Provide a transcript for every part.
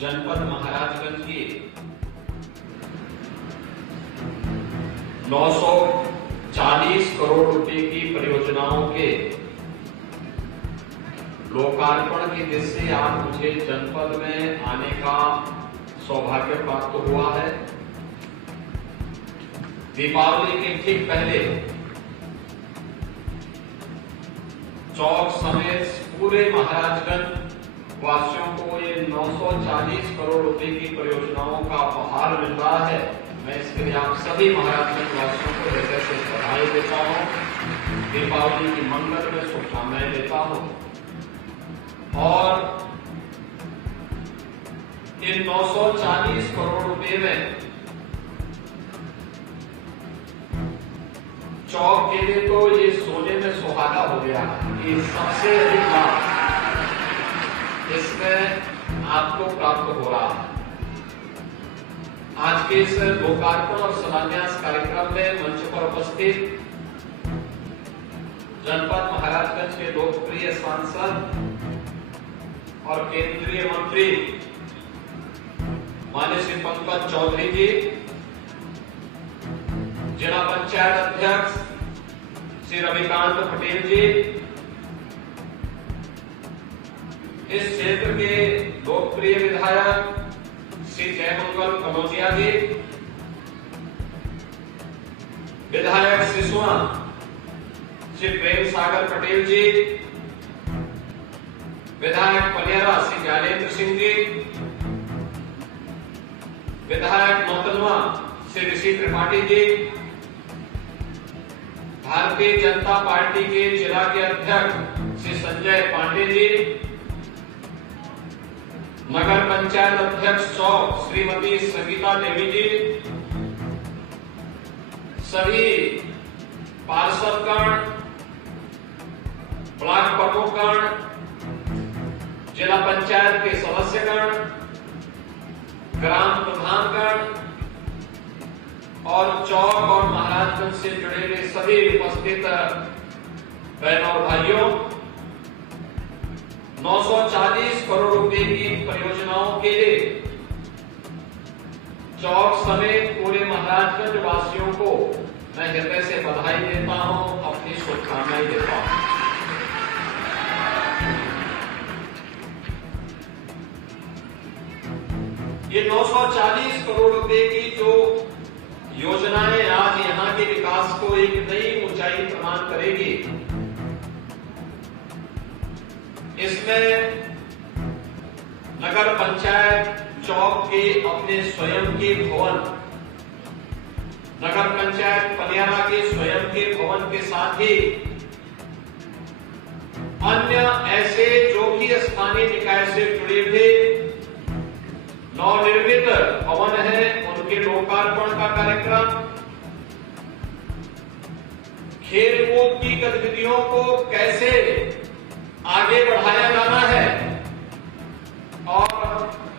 जनपद महाराजगंज की 940 करोड़ रुपए की परियोजनाओं के लोकार्पण की दृष्टि से आज मुझे जनपद में आने का सौभाग्य प्राप्त हुआ है। दीपावली के ठीक पहले चौक समेत पूरे महाराजगंज वासियों को ये 940 करोड़ रुपए की परियोजनाओं का उपहार मिल रहा है। मैं इसके लिए आप सभी महाराजगंज वासियों को हृदय से बधाई देता हूं, दीपावली की मंगल में शुभकामनाएं देता हूं। और इन 940 करोड़ रुपए में चौक के लिए तो ये सोने में सुहागा हो गया कि सबसे अधिक लाभ इसमें आपको प्राप्त हो रहा है। आज के इस लोकार्पण और शिलान्यास कार्यक्रम में मंच पर उपस्थित जनपद महाराजगंज के लोकप्रिय सांसद और केंद्रीय मंत्री माननीय श्री पंकज चौधरी जी, जिला पंचायत अध्यक्ष श्री रविकांत पटेल जी, इस क्षेत्र के लोकप्रिय विधायक श्री जयमंगल कनौजिया जी, विधायक सिसुआ श्री प्रेम सागर पटेल जी, विधायक पलियारा श्री ज्ञानेन्द्र सिंह जी, विधायक नौतनवा श्री ऋषि त्रिपाठी जी, भारतीय जनता पार्टी के जिला के अध्यक्ष श्री संजय पांडे जी, नगर पंचायत अध्यक्ष चौक श्रीमती संगीता देवी जी, सभी पार्षदगण, ब्लॉक प्रमुखगण, जिला पंचायत के सदस्यगण, ग्राम प्रधानगण और चौक और महाराजगंज से जुड़े हुए सभी उपस्थित बहनों और भाइयों, 940 करोड़ रुपए की परियोजनाओं के लिए चौक समेत पूरे महाराजगंज वासियों को मैं हृदय से बधाई देता हूं, अपनी शुभकामनाएं देता हूं। ये 940 करोड़ रुपए की जो योजनाएं आज यहां के विकास को एक नई ऊंचाई प्रदान करेगी, इसमें नगर पंचायत चौक के अपने स्वयं के भवन, नगर पंचायत पलियारा के स्वयं के भवन के साथ ही अन्य ऐसे जो भी स्थानीय निकाय से जुड़े हुए नवनिर्मित भवन है, उनके लोकार्पण का कार्यक्रम, खेलकूद की गतिविधियों को कैसे आगे बढ़ाया जाना है और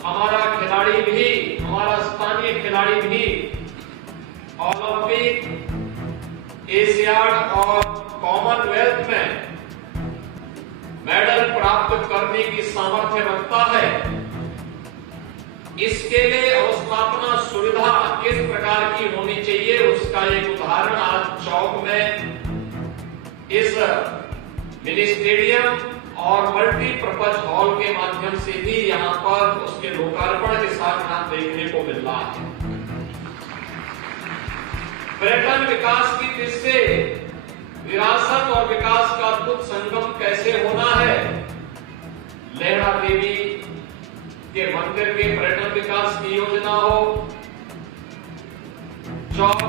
हमारा खिलाड़ी भी, हमारा स्थानीय खिलाड़ी भी ओलंपिक, एशियाड और कॉमनवेल्थ में मेडल प्राप्त करने की सामर्थ्य रखता है। इसके लिए अवस्थापना सुविधा किस प्रकार की होनी चाहिए, उसका एक उदाहरण आज चौक में इस मिनी स्टेडियम और मल्टीपर्पज हॉल के माध्यम से भी यहां पर उसके लोकार्पण के साथ देखने को मिल रहा है। पर्यटन विकास की दृष्टि से विरासत और विकास का अद्भुत संगम कैसे होना है, लेहड़ा देवी के मंदिर के पर्यटन विकास की योजना हो, चौक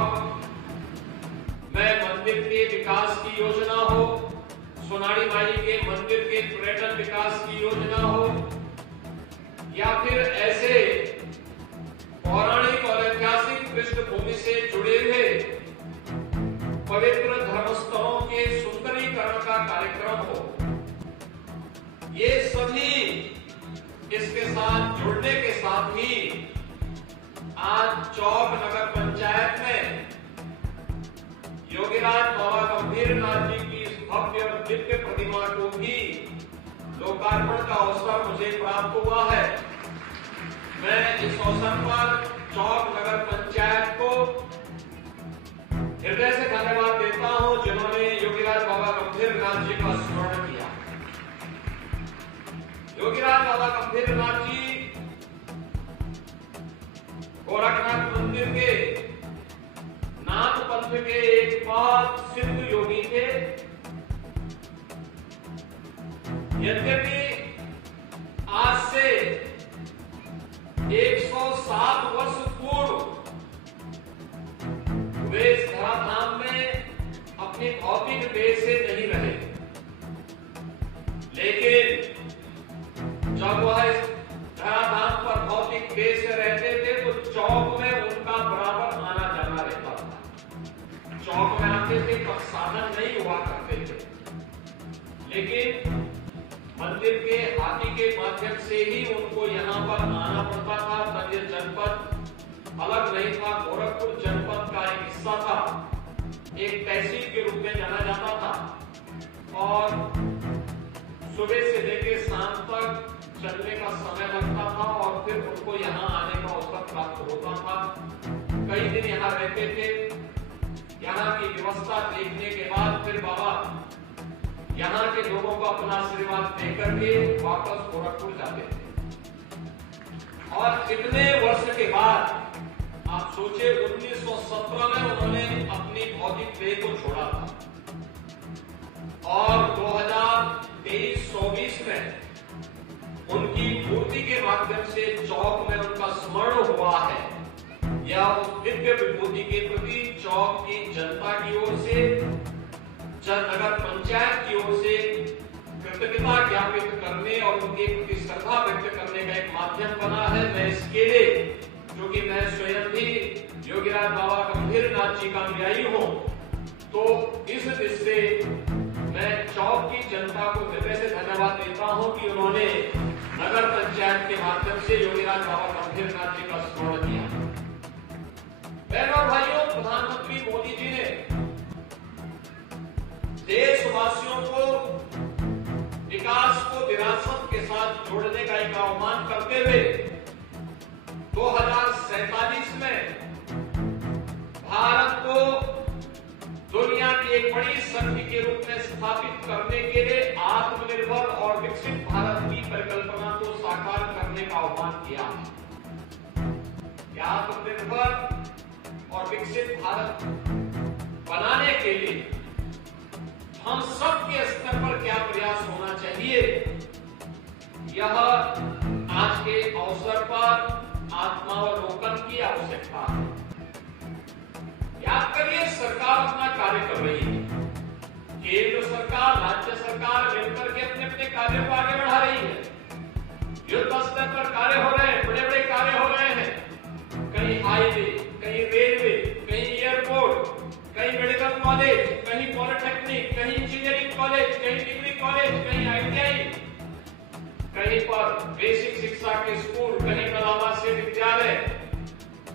में मंदिर के विकास की योजना हो, सोनाड़ी माई के मंदिर के पर्यटन विकास की योजना हो, या फिर ऐसे पौराणिक और ऐतिहासिक पृष्ठभूमि से जुड़े हुए पवित्र धर्मस्थलों के सुंदरीकरण का कार्यक्रम हो, ये सभी इसके साथ जुड़ने के साथ ही आज चौक नगर पंचायत में योगीराज बाबा गंभीरनाथ जी की इस भव्य और दिव्य प्रतिमा को भी लोकार्पण का अवसर मुझे प्राप्त हुआ है। अवसर पर चौक नगर पंचायत को हृदय से धन्यवाद देता हूं, जिन्होंने योगीराज बाबा गंभीरनाथ जी का स्मरण किया। योगीराज बाबा गंभीरनाथ जी गोरखनाथ मंदिर के नाथ पंथ के एक बहुत सिद्ध योगी थे। यद्यपि आज से 107 वर्ष पूर्व वे इस धराधाम में अपनी भौतिक देह से नहीं रहे, लेकिन जब वह इस धराधाम पर भौतिक देह से रहते थे तो चौक में उनका बराबर आना जाना रहता था। चौक में आते थे पर साधन नहीं हुआ करते थे, लेकिन मंदिर के हाथी के माध्यम से ही उनको यहाँ पर आना पड़ता था। तब यह जनपद अलग नहीं था, गोरखपुर जनपद का एक हिस्सा था, एक तहसील के रूप में जाना जाता था और सुबह से लेकर शाम तक चलने का समय लगता था और फिर उनको यहाँ आने का अवसर प्राप्त होता था। कई दिन यहाँ रहते थे। यहाँ की व्यवस्था देखने के बाद फिर बाबा यहाँ के लोगों को अपना आशीर्वाद देकर के वापस गोरखपुर जाते थे। और इतने वर्ष के बाद आप सोचे 1917 में उन्होंने अपनी भौतिक देह को छोड़ा था और 2023-24 में उनकी मूर्ति के माध्यम से चौक में उनका स्मरण हुआ है। यह उस दिव्य विभूति के प्रति चौक की जनता की ओर से, नगर पंचायत की ओर से कृतज्ञता ज्ञापित करने और उनके प्रति श्रद्धा व्यक्त करने का एक माध्यम बना है। मैं इसके लिए, जो कि मैं स्वयं भी योगीराज बाबा गंभीरनाथ जी का अनुयायी हूं, तो इस दृष्टि से मैं चौक की जनता को हृदय से धन्यवाद देता हूं कि उन्होंने नगर पंचायत के माध्यम से योगीराज बाबा गंभीरनाथ जी का स्मरण किया। बहनों और भाइयों, प्रधानमंत्री मोदी जी ने देशवासियों को विकास को विरासत के साथ जोड़ने का एक आह्वान करते हुए 2047 में भारत को दुनिया की एक बड़ी शक्ति के रूप में स्थापित करने के लिए आत्मनिर्भर और विकसित भारत की परिकल्पना को साकार करने का आह्वान किया। आत्मनिर्भर और विकसित भारत बनाने के लिए हम सबके स्तर पर क्या प्रयास होना चाहिए, यह आज के अवसर पर आत्मावलोकन की आवश्यकता है। याद करिए, सरकार अपना कार्य कर रही है। केंद्र सरकार, राज्य सरकार मिलकर के अपने अपने कार्यों को आगे बढ़ा रही है। युद्ध स्तर पर कार्य हो रहे हैं, बड़े बड़े कार्य हो रहे हैं। कहीं हाईवे, कहीं रेलवे, कहीं एयरपोर्ट, कहीं मेडिकल कॉलेज, कहीं पॉलिटेक्निक, कहीं इंजीनियरिंग कॉलेज, कहीं डिग्री कॉलेज, कहीं ITI, कहीं पर बेसिक शिक्षा के स्कूल, कहीं कलावा से विद्यालय,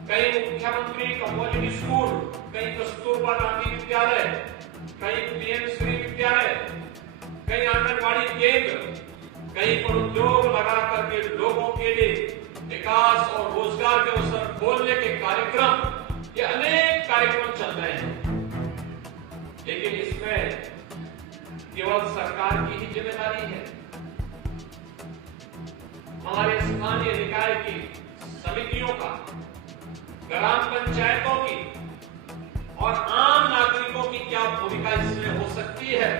कहीं मुख्यमंत्री कॉलेज स्कूल, कहीं कस्तूरबा गांधी विद्यालय, कहीं PM श्री विद्यालय, कहीं आंगनबाड़ी केंद्र, कहीं पर उद्योग लगा करके लोगों के लिए विकास और रोजगार के अवसर खोलने के कार्यक्रम, ये अनेक कार्यक्रम चल रहे हैं। लेकिन इसमें केवल सरकार की ही जिम्मेदारी है। हमारे स्थानीय निकाय की समितियों का, ग्राम पंचायतों की और आम नागरिकों की क्या भूमिका इसमें हो सकती है,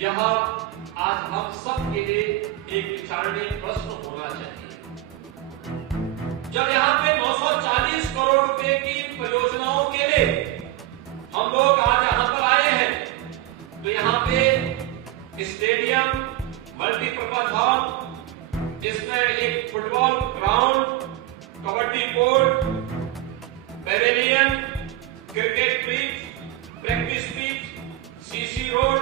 यह आज हम सब के लिए एक विचारणीय प्रश्न होना चाहिए। जब यहाँ पे 940 करोड़ रुपए की परियोजनाओं के लिए हम लोग आज यहाँ पर आए हैं, तो यहाँ पे स्टेडियम, मल्टीपर्पज हॉल, इसमें एक football ground, kabaddi court, pavilion, cricket pitch, practice pitch, CC road,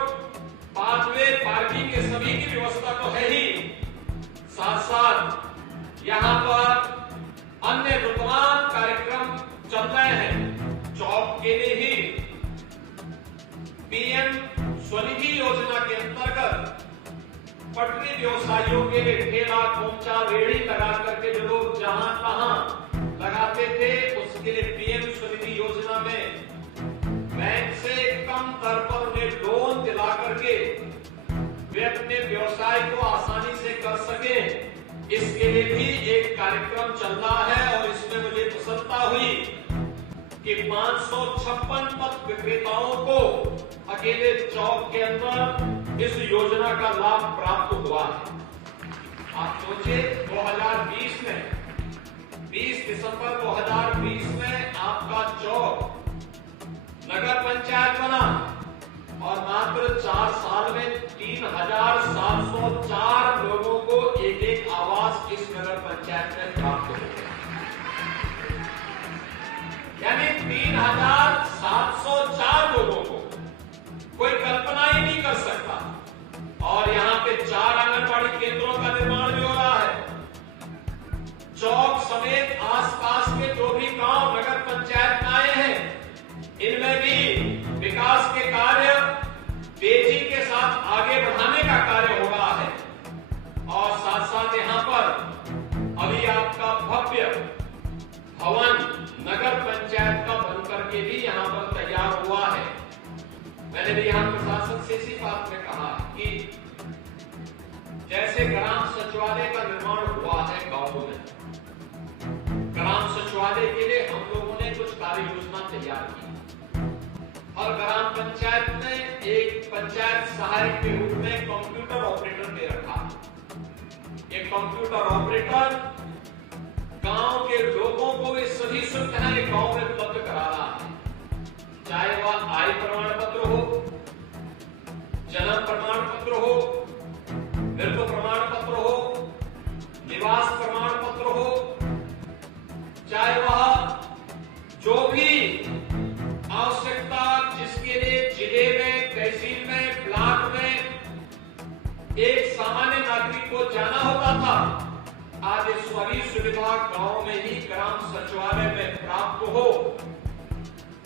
pathway, parking के सभी की व्यवस्था तो है ही, साथ साथ यहाँ पर अन्य विद्यमान कार्यक्रम चल रहे हैं। चौक के लिए ही PM स्वनिधि योजना के अंतर्गत पटरी व्यवसायियों के लिए ठेला, खोमचा, रेहड़ी लगा करके जो लोग जहां तहां कर सके, इसके लिए भी एक कार्यक्रम चल रहा है। और इसमें मुझे प्रसन्नता हुई कि 556 पथ विक्रेताओं को अकेले चौक के अंदर इस योजना का लाभ प्राप्त हुआ है। आप सोचिए 2020 में 20 दिसंबर 2020 में आपका चौक नगर पंचायत बना और मात्र 4 साल में 3704 लोगों को एक एक आवास इस नगर पंचायत में प्राप्त हो गया। यानी 3704 लोगों को कोई कल्पना ही नहीं कर सकता। और यहां पे 4 आंगनबाड़ी केंद्रों का निर्माण भी हो रहा है। चौक समेत आसपास के जो भी गांव नगर पंचायत में आए हैं, इनमें भी विकास के कार्य तेजी के साथ आगे बढ़ाने का कार्य हो रहा है। और साथ साथ यहां पर अभी आपका भव्य भवन नगर पंचायत का बनकर के भी यहां पर तैयार हुआ है। मैंने भी यहां प्रशासन से इसी बात में कहा कि जैसे ग्राम सचिवालय का निर्माण हुआ है गांवों में, ग्राम सचिवालय के लिए हम लोगों ने कुछ कार्य योजना तैयार की और ग्राम पंचायत में एक पंचायत सहायक के रूप में कंप्यूटर ऑपरेटर दे रखा। एक कंप्यूटर ऑपरेटर गांव के लोगों को ये सभी सुविधाएं गांव में उपलब्ध करा रहा है, चाहे वह आय प्रमाण पत्र हो, जन्म प्रमाण पत्र हो, मृत्यु प्रमाण पत्र हो, निवास प्रमाण पत्र हो, चाहे वह जो भी आवश्यकता जिसके लिए जिले में, तहसील में, ब्लॉक में एक सामान्य नागरिक को जाना होता था, आज ये सभी सुविधा गांव में ही ग्राम सचिवालय में प्राप्त हो,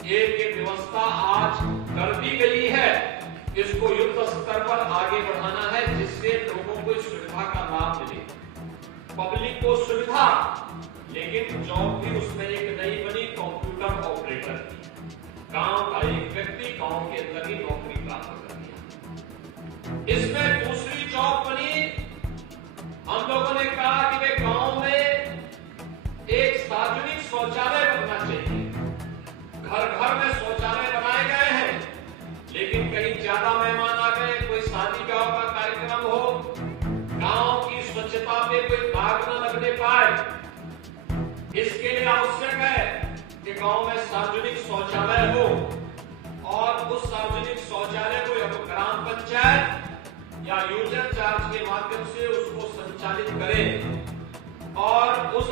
ये व्यवस्था आज कर दी गई है। इसको युद्ध स्तर पर आगे बढ़ाना है जिससे लोगों को इस सुविधा का लाभ मिले, पब्लिक को सुविधा। लेकिन जॉब भी उसमें एक नई बनी कंप्यूटर ऑपरेटर की। गांव का एक व्यक्ति गांव के अंदर ही नौकरी प्राप्त कर लिया। इसमें दूसरी जॉब बनी, हम लोगों ने कहा कि वे गांव में एक सार्वजनिक शौचालय बनना चाहिए। घर घर में शौचालय बनाए गए हैं, लेकिन कहीं ज्यादा मेहमान आ गए, कोई शादी ब्याह का कार्यक्रम हो, गांव की स्वच्छता पे कोई दाग न लगने पाए, इसके लिए आवश्यक है कि गांव में सार्वजनिक शौचालय हो। और उस सार्वजनिक शौचालय को अब ग्राम पंचायत या यूजर चार्ज के माध्यम से उसको संचालित करें और उस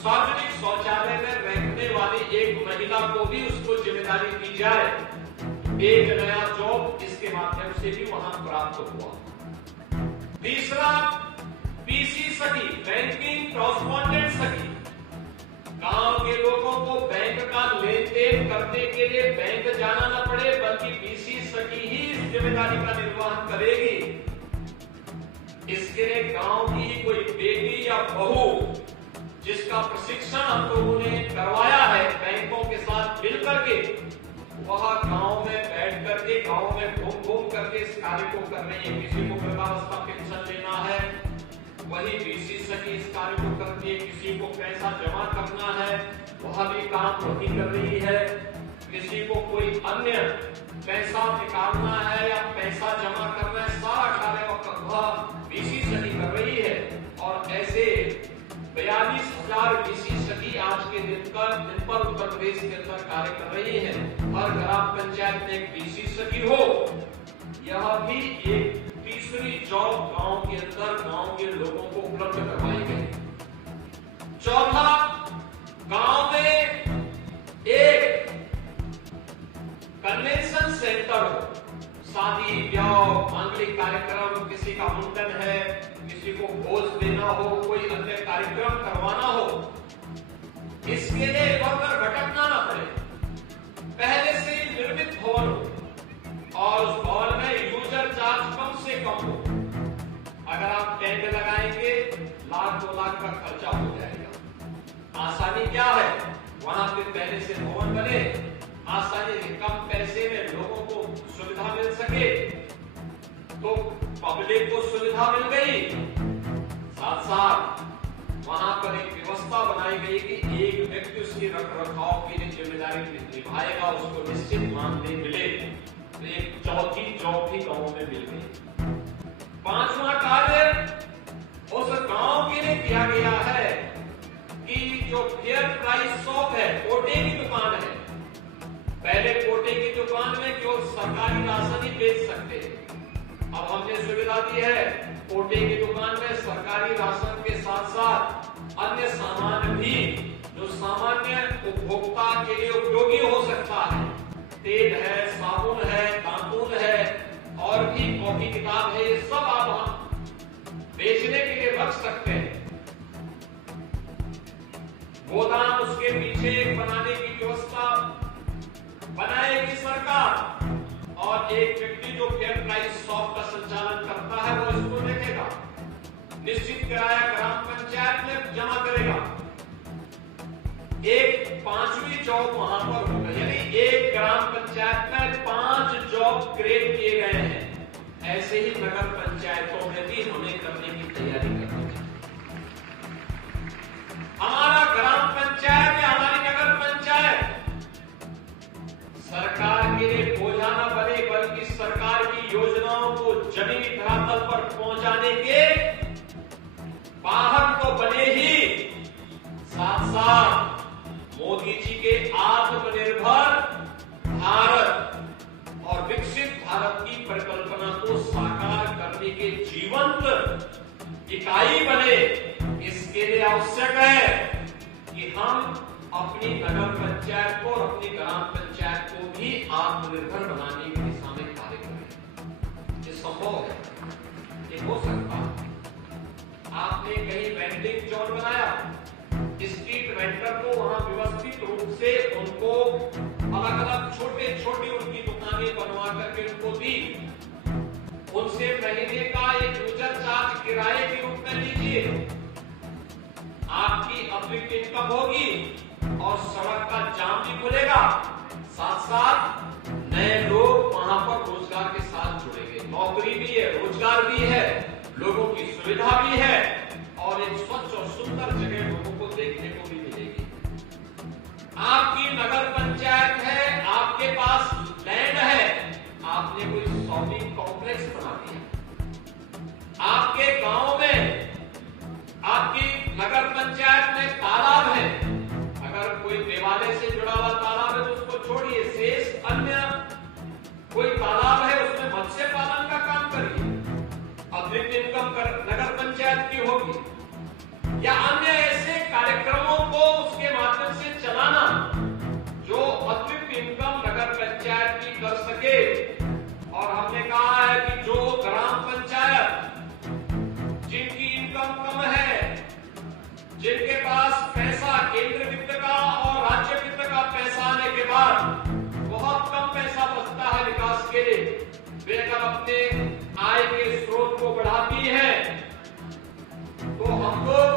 सार्वजनिक शौचालय में रहने वाली एक महिला को भी उसको जिम्मेदारी दी जाए। एक नया जॉब इसके माध्यम से भी वहां प्राप्त हुआ। तीसरा, पीसी सखी, बैंकिंग कॉरेस्पॉन्डेंट सखी। गांव के लोगों को बैंक का लेन देन करने के लिए बैंक जाना न पड़े, बल्कि पीसी सखी ही इस जिम्मेदारी का निर्वहन करेगी। इसके लिए गांव की कोई बेटी या बहू जिसका प्रशिक्षण हम लोगों ने करवाया है बैंकों के साथ मिलकर के, वह गांव में बैठ करके गांव में घूम घूम करके इस कार्य को कर रही है। किसी को वृद्धावस्था पेंशन लेना है, वही पीसी सखी इस कार्य को करती है। किसी को पैसा जमा करना है, वह भी काम वही कर रही है। किसी को कोई अन्य पैसा निकालना है या पैसा जमा करना है, सारा कार्य वह पीसी सखी कर रही है। और ऐसे 42,000 पीसी सखी आज के दिन पर उत्तर प्रदेश के अंदर कार्य कर रही है। हर ग्राम पंचायत में एक पीसी सखी हो, यह भी एक तीसरी जॉब गांव के अंदर गांव के लोगों को उपलब्ध करवाई गई। चौथा, गांव में एक कन्वेंशन सेंटर हो, शादी ब्याह, मांगलिक कार्यक्रम, किसी का मुंडन है, किसी को भोज देना हो, कोई अन्य कार्यक्रम करवाना हो, इसके लिए इधर भटकना ना पड़े। पहले से ही निर्मित भवन हो और उस भवन में यूजर चार्ज कम से कम हो। अगर आप टेंट लगाएंगे 1,00,000-2 लाख का खर्चा हो जाएगा। आसानी क्या है, वहां पे पहले से भवन बने, आसानी से कम पैसे में लोगों को सुविधा मिल सके, तो पब्लिक को सुविधा मिल गई, साथ साथ वहां पर एक व्यवस्था बनाई गई कि एक व्यक्ति उसकी रख रखाव की जिम्मेदारी निभाएगा, उसको निश्चित मानदेय मिले। तो एक चौथी जॉब भी गांव में मिल गई। पांचवा कार्य उस गांव के लिए किया गया है कि जो फेयर प्राइस शॉप है, कोटे की दुकान है, पहले कोटे की दुकान में केवल सरकारी राशन ही बेच सकते, अब हमने सुविधा दी है कोटे की दुकान में सरकारी राशन के साथ साथ अन्य सामान भी जो सामान्य उपभोक्ता के लिए उपयोगी हो सकता है, तेल है, साबुन है, दातुन है और भी कॉपी किताब है, ये सब आप वहां बेचने के लिए रख सकते हैं। गोदाम उसके पीछे बनाने की व्यवस्था बनाएगी सरकार, और एक व्यक्ति जो फेयर प्राइस शॉप का संचालन करता है वो इसको देखेगा, निश्चित किराया ग्राम पंचायत में जमा करेगा। एक पांचवी जॉब वहां पर होगा, यानी एक ग्राम पंचायत में 5 जॉब क्रिएट किए गए हैं। ऐसे ही नगर पंचायतों में भी हमें करने की तैयारी करनी चाहिए। हमारा ग्राम पंचायत या हमारी नगर पंचायत सरकार के लिए बोझा न बने, बल्कि सरकार की योजनाओं को जमीनी धरातल पर पहुंचाने के वाहन तो बने ही, साथ साथ मोदी जी के आत्मनिर्भर भारत और विकसित भारत की परिकल्पना को साकार करने के जीवंत इकाई बने। इसके लिए आवश्यक है कि हम अपनी नगर पंचायत को और अपनी ग्राम पंचायत को भी आत्मनिर्भर बनाने की दिशा में कार्य करें। ये संभव है, ये हो सकता है। आपने कहीं वेंडिंग जोन बनाया, स्ट्रीट वेंडर को वहां व्यवस्थित रूप से उनको अलग अलग छोटे छोटे उनकी दुकानें बनवा करके उनको दी, उनसे महीने का एक यूजर चार्ज किराए के रूप में लीजिए, आपकी अतिरिक्त इनकम होगी और सड़क का जाम भी खुलेगा, साथ साथ नए लोग वहां पर रोजगार के साथ जुड़ेंगे, नौकरी भी है, रोजगार भी है, लोगों की सुविधा भी है और एक स्वच्छ और सुंदर जगह लोगों को देखने को भी मिलेगी। आपकी नगर पंचायत है, आपके पास लैंड है, आपने कोई शॉपिंग कॉम्प्लेक्स बना दिया, आपके गांव में आपकी नगर पंचायत में तालाब है, अगर कोई देवालय से जुड़ा हुआ तालाब है तो उसको छोड़िए, शेष अन्य कोई तालाब है उसमें मत्स्य पालन का काम करिए, अतिरिक्त इनकम नगर पंचायत की होगी, या अन्य ऐसे कार्यक्रमों को उसके माध्यम से चलाना जो अतिरिक्त इनकम नगर पंचायत की कर सके। और हमने कहा है कि जो ग्राम पंचायत जिनकी इनकम कम है, जिनके पास पैसा केंद्र वित्त का और राज्य वित्त का पैसा आने के बाद बहुत कम पैसा बचता है विकास के लिए, वे अगर अपने आय के स्रोत को बढ़ाती है तो हम लोग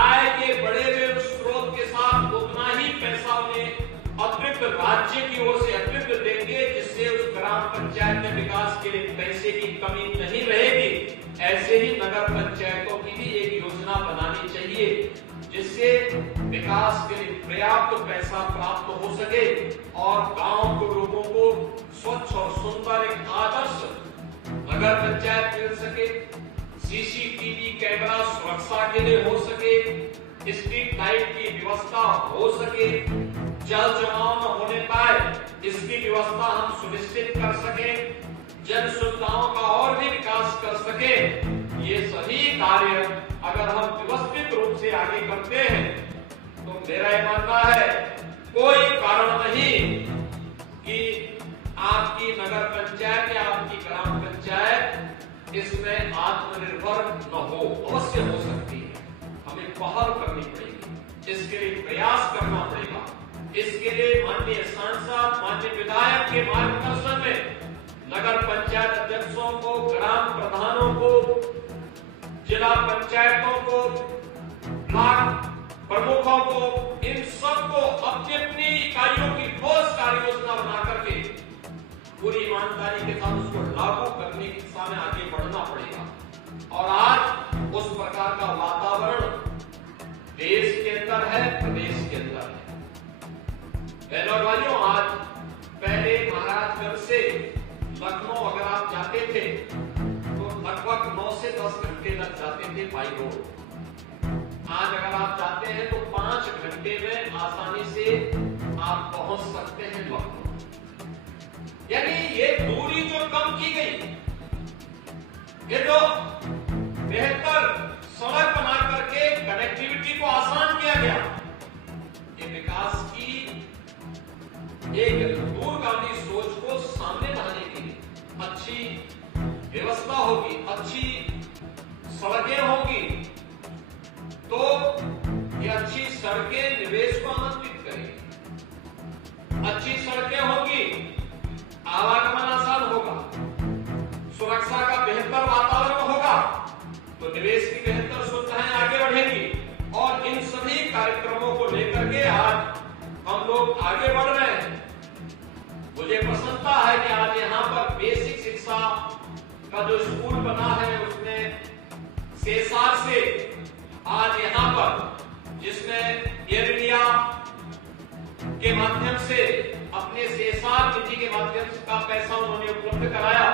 आय के बढ़े हुए स्रोत के साथ उतना ही पैसा उन्हें अतिरिक्त राज्य की ओर से अतिरिक्त देंगे, जिससे उस ग्राम पंचायत में विकास के लिए पैसे की कमी नहीं रहेगी। ऐसे ही नगर पंचायतों की भी एक योजना बनानी चाहिए जिससे विकास के लिए पर्याप्त पैसा प्राप्त हो सके और गांव के लोगों को स्वच्छ और सुंदर एक आदर्श नगर पंचायत मिल सके, सीसीटीवी कैमरा सुरक्षा के लिए हो सके, स्ट्रीट लाइट की व्यवस्था हो सके, जल जमाव न होने पाए इसकी व्यवस्था हम सुनिश्चित कर सके, जन सुविधाओं का और भी विकास कर सके। ये सभी कार्य अगर हम व्यवस्थित रूप से आगे करते हैं तो मेरा यह मानना है कोई कारण नहीं कि आपकी नगर पंचायत या आपकी ग्राम पंचायत इसमें आत्मनिर्भर न हो, अवश्य हो सकती है। हमें पहल करनी पड़ेगी, इसके लिए प्रयास करना पड़ेगा। इसके लिए माननीय सांसद, माननीय विधायक के मार्गदर्शन में नगर पंचायत अध्यक्षों को, ग्राम प्रधानों को, जिला पंचायतों को, ब्लॉक प्रमुखों को, इन सबको अपनी अपनी इकाइयों की ठोस कार्य योजना बना करके पूरी ईमानदारी के साथ उसको लागू करने की दिशा में आगे बढ़ना पड़ेगा। और आज उस प्रकार का वातावरण देश के अंदर है, प्रदेश के अंदर है। बहनों और भाइयों, आज पहले महाराजगंज से लखनऊ अगर आप जाते थे तो लगभग 9 से 10 घंटे लग जाते थे बाई रोड। आज अगर आप जाते हैं तो 5 घंटे में आसानी से आप पहुंच सकते हैं लखनऊ। यानी ये दूरी जो कम की गई, ये जो बेहतर सड़क बना करके कनेक्टिविटी को आसान किया गया, ये विकास की एक दूरगामी सोच को सामने लाने के लिए अच्छी व्यवस्था होगी, अच्छी सड़कें होंगी, तो ये अच्छी सड़कें निवेश को आमंत्रित करेंगी। अच्छी सड़कें होंगी, आवागमन आसान होगा, सुरक्षा का बेहतर वातावरण होगा, तो निवेश की बेहतर सुविधाएं आगे बढ़ेंगी। और इन सभी कार्यक्रमों को लेकर के आज हम लोग आगे बढ़ रहे हैं। मुझे प्रसन्नता है कि आज यहाँ पर बेसिक शिक्षा का जो स्कूल बना है उसमें सेसार से आज यहाँ पर, जिसमें एयर इंडिया के माध्यम से अपने सेसार निधि के माध्यम का पैसा उन्होंने उपलब्ध कराया,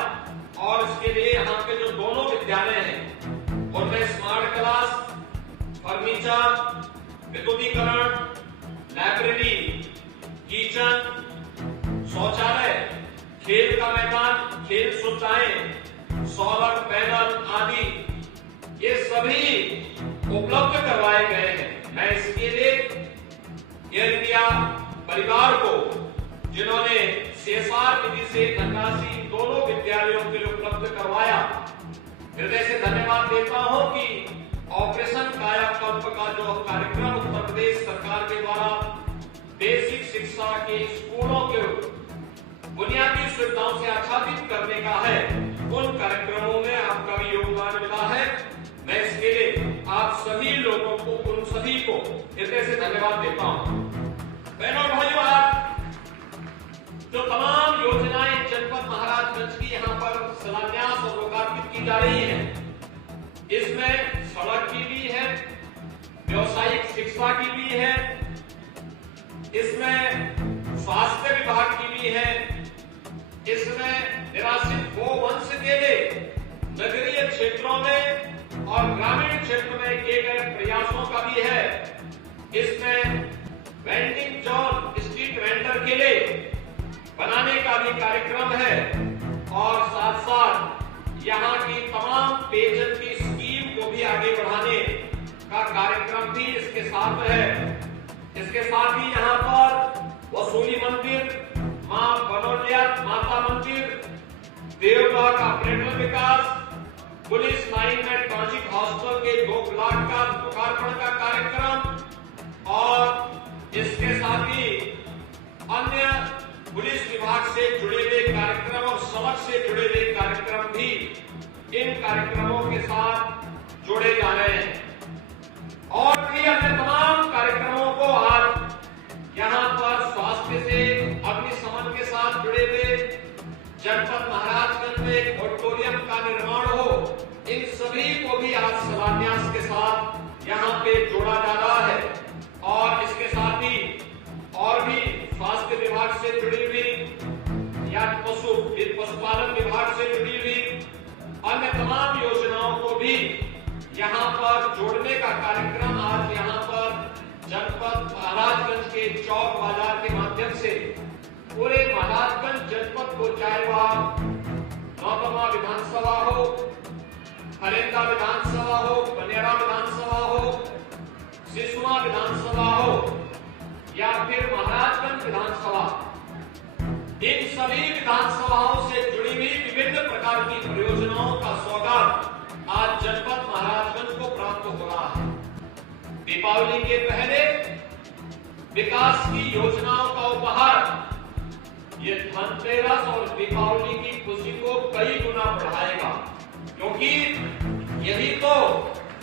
और इसके लिए यहाँ के जो दोनों विद्यालय हैं उनमें स्मार्ट क्लास, फर्नीचर, विद्युतीकरण, लाइब्रेरी, किचन, शौचालय, खेल का मैदान, खेल सुविधाएं, सोलर पैनल आदि ये सभी उपलब्ध करवाए गए हैं। मैं इसके लिए एयर इंडिया परिवार को, जिन्होंने सेसार निधि से धनराशि दोनों विद्यालयों के लिए उपलब्ध करवाया, हृदय से धन्यवाद देता हूं कि ऑपरेशन कायाकल्प का जो कार्यक्रम उत्तर प्रदेश सरकार के द्वारा बेसिक शिक्षा के स्कूलों के बुनियादी सुविधाओं से आच्छादित करने का है, उन कार्यक्रमों में आपका भी योगदान मिला है। मैं इसके लिए आप सभी लोगों को, उन सभी को हृदय से धन्यवाद देता हूं। बहनों और भाइयों, आज जो तमाम योजनाएं जनपद महाराजगंज की यहाँ पर शिलान्यास और लोकार्पित की जा रही है, इसमें सड़क की भी है, व्यावसायिक शिक्षा की भी है, इसमें स्वास्थ्य विभाग की भी है, इसमें निराश्रित गोवंश के लिए नगरीय क्षेत्रों में और ग्रामीण क्षेत्र में किए गए प्रयासों का भी है, इसमें वेंडिंग जोन, स्ट्रीट वेंडर के लिए बनाने का भी कार्यक्रम है, और साथ साथ यहाँ की तमाम पेयजल की स्कीम को भी आगे बढ़ाने का कार्यक्रम भी इसके साथ है। इसके साथ ही यहाँ पर वसूली मंदिर, मां बनोलिया माता मंदिर, देवगा का पर्यटन विकास, पुलिस लाइन में ट्रांजिट हॉस्टल के 2 ब्लॉक का लोकार्पण का कार्यक्रम, और इसके साथ ही अन्य पुलिस विभाग से जुड़े हुए कार्यक्रम और सड़क से जुड़े हुए कार्यक्रम भी इन कार्यक्रमों के साथ जोड़े जा रहे हैं। और भी अन्य तमाम कार्यक्रमों को आज यहाँ पर स्वास्थ्य से अग्निशमन के साथ जुड़े हुए जनपद महाराजगंज में एक ऑडिटोरियम का निर्माण हो, इन सभी को भी आज शिलान्यास के साथ यहाँ पे जोड़ा जा रहा है। और इसके साथ ही और भी स्वास्थ्य विभाग से जुड़ी हुई या पशुपालन विभाग से जुड़ी हुई अन्य तमाम योजनाओं को भी यहाँ पर जोड़ने का कार्यक्रम आज यहाँ पर जनपद महाराजगंज के चौक बाजार के माध्यम से पूरे महाराजगंज जनपद को, चाहे वह नौतमा विधानसभा हो, हरेंदा विधानसभा हो, बनेरा विधानसभा हो, सिसुआ विधानसभा हो या फिर महाराजगंज विधानसभा, इन सभी विधानसभाओं से जुड़ी हुई विभिन्न प्रकार की परियोजनाओं का सौगात आज जनपद महाराजगंज को प्राप्त हो रहा है। दीपावली के पहले विकास की योजनाओं का उपहार ये धनतेरस और दीपावली की खुशी को कई गुना बढ़ाएगा, क्योंकि यही तो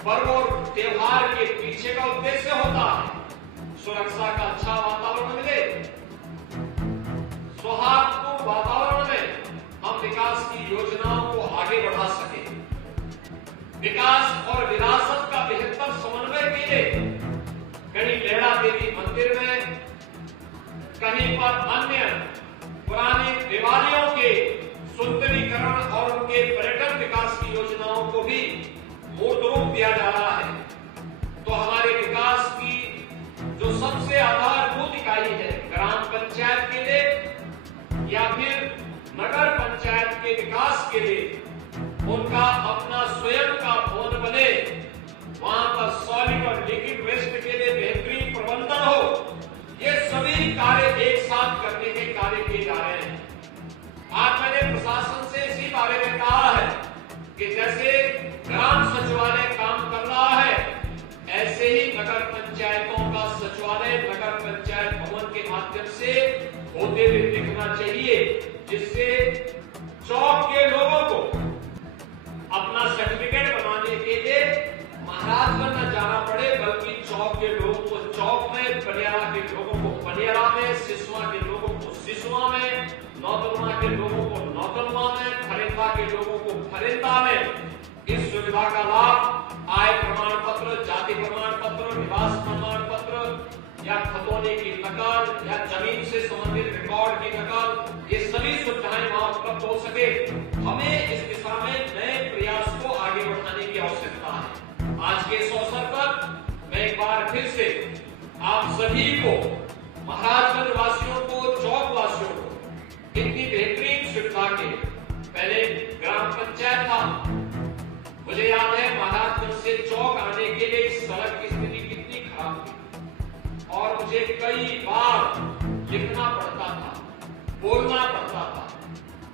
पर्व और त्योहार के पीछे का उद्देश्य होता है। सुरक्षा का अच्छा वातावरण मिले, सौहार्दपूर्ण वातावरण में हम विकास की योजनाओं को आगे बढ़ा सके। विकास और विरासत का बेहतर समन्वय के लिए कहीं लेहड़ा देवी मंदिर में, कहीं पर अन्य पुराने देवालयों के सुंदरीकरण और उनके पर्यटन विकास की योजनाओं को भी मूर्त रूप दिया जा रहा है। तो हमारे विकास की जो सबसे आधारभूत इकाई है ग्राम पंचायत के लिए या फिर नगर पंचायत के विकास के लिए उनका अपना स्वयं का भवन बने, वहां पर सॉलिड और लिक्विड वेस्ट के लिए बेहतरीन प्रबंधन हो, ये सभी कार्य एक साथ करने के कार्य किए जा रहे हैं। आज मैंने प्रशासन से इसी बारे में कहा है कि जैसे ग्राम सचिवालय काम कर रहा है, ऐसे ही नगर पंचायतों का सचिवालय नगर पंचायत भवन के माध्यम से होते हुए दिखना चाहिए, जिससे चौक के लोगों को अपना सर्टिफिकेट बनाने के लिए महाराजगंज न जाना पड़े, बल्कि चौक के लोगों को चौक में, पनियारा के लोगों को पनियारा में, सिसवा के लोगों को सिसवा में, नौतनवा के लोगों को नौतनवा में, फरिंदा के लोगों को फरिंदा में इस सुविधा का लाभ आय प्रमाण पत्र, जाति प्रमाण पत्र, निवास प्रमाण पत्र या खतौनी की नकल या जमीन से संबंधित रिकॉर्ड की नकल, ये सभी सुविधाएं वहां उपलब्ध हो सके। हमें इस दिशा में नए प्रयास को आगे बढ़ाने की आवश्यकता है। आज के इस अवसर पर मैं एक बार फिर से आप सभी को, महाराजगंज वासियों को, चौक वासियों को इतनी बेहतरीन सुविधा के, पहले ग्राम पंचायत था, मुझे याद है महाराजगंज से चौक आने के लिए इस सड़क की स्थिति कितनी खराब थी और मुझे कई बार लिखना पड़ता था, बोलना पड़ता था।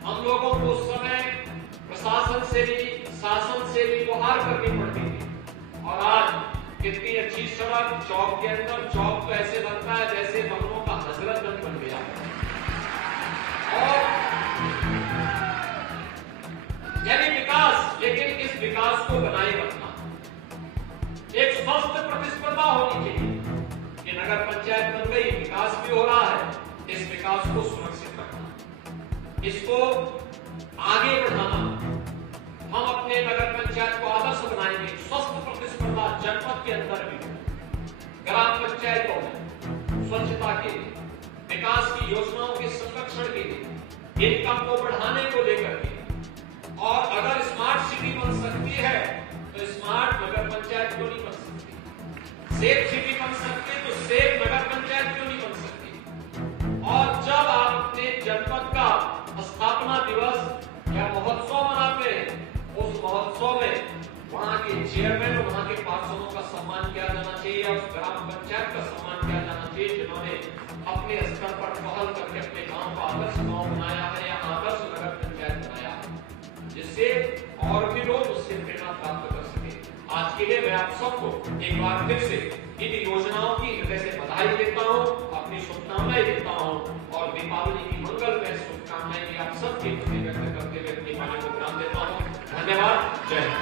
हम लोगों को उस समय प्रशासन से भी, शासन से भी गुहार करनी पड़ती थी। और आज कितनी अच्छी सड़क चौक के अंदर, चौक तो ऐसे बनता है जैसे बंगलों का हजरतगंज बन गया। और यानी विकास, लेकिन इस विकास को बनाए रखना, एक स्वस्थ प्रतिस्पर्धा होनी चाहिए कि नगर पंचायत बन गई, विकास भी हो रहा है, इस विकास को सुरक्षित रखना, इसको आगे बढ़ाना। हम अपने नगर पंचायत को आदर्श बनाएंगे, स्वस्थ प्रतिस्पर्धा जनपद के अंदर भी, ग्राम पंचायतों में स्वच्छता के लिए, विकास की योजनाओं के संरक्षण के लिए, इनकम को बढ़ाने को लेकर के। और अगर स्मार्ट सिटी बन सकती है तो स्मार्ट नगर पंचायत क्यों नहीं बन सकती? सेफ सिटी बन सकती है तो सेफ नगर पंचायत क्यों नहीं बन सकती? और जब आप अपने जनपद का स्थापना दिवस या महोत्सव मनाते हैं, उस महोत्सव में वहां के चेयरमैन और वहां के पार्षदों का सम्मान किया जाना चाहिए और ग्राम पंचायत का सम्मान किया जाना चाहिए, जिन्होंने अपने स्तर पर पहल करके अपने गांव को आदर्श गांव बनाया है या आदर्श नगर पंचायत बनाया है, जिससे और भी लोग उससे प्रेरणा प्राप्त कर सके। आज के लिए मैं आप सबको एक बार फिर से इन योजनाओं की हृदय से बधाई देता हूँ, अपनी शुभकामनाएं देता हूँ और दीपावली की मंगलमय शुभकामनाएं भी आप सबके प्रति व्यक्त करते हुए अपनी वाणी को विराम देता हूँ। धन्यवाद। जय हिंद।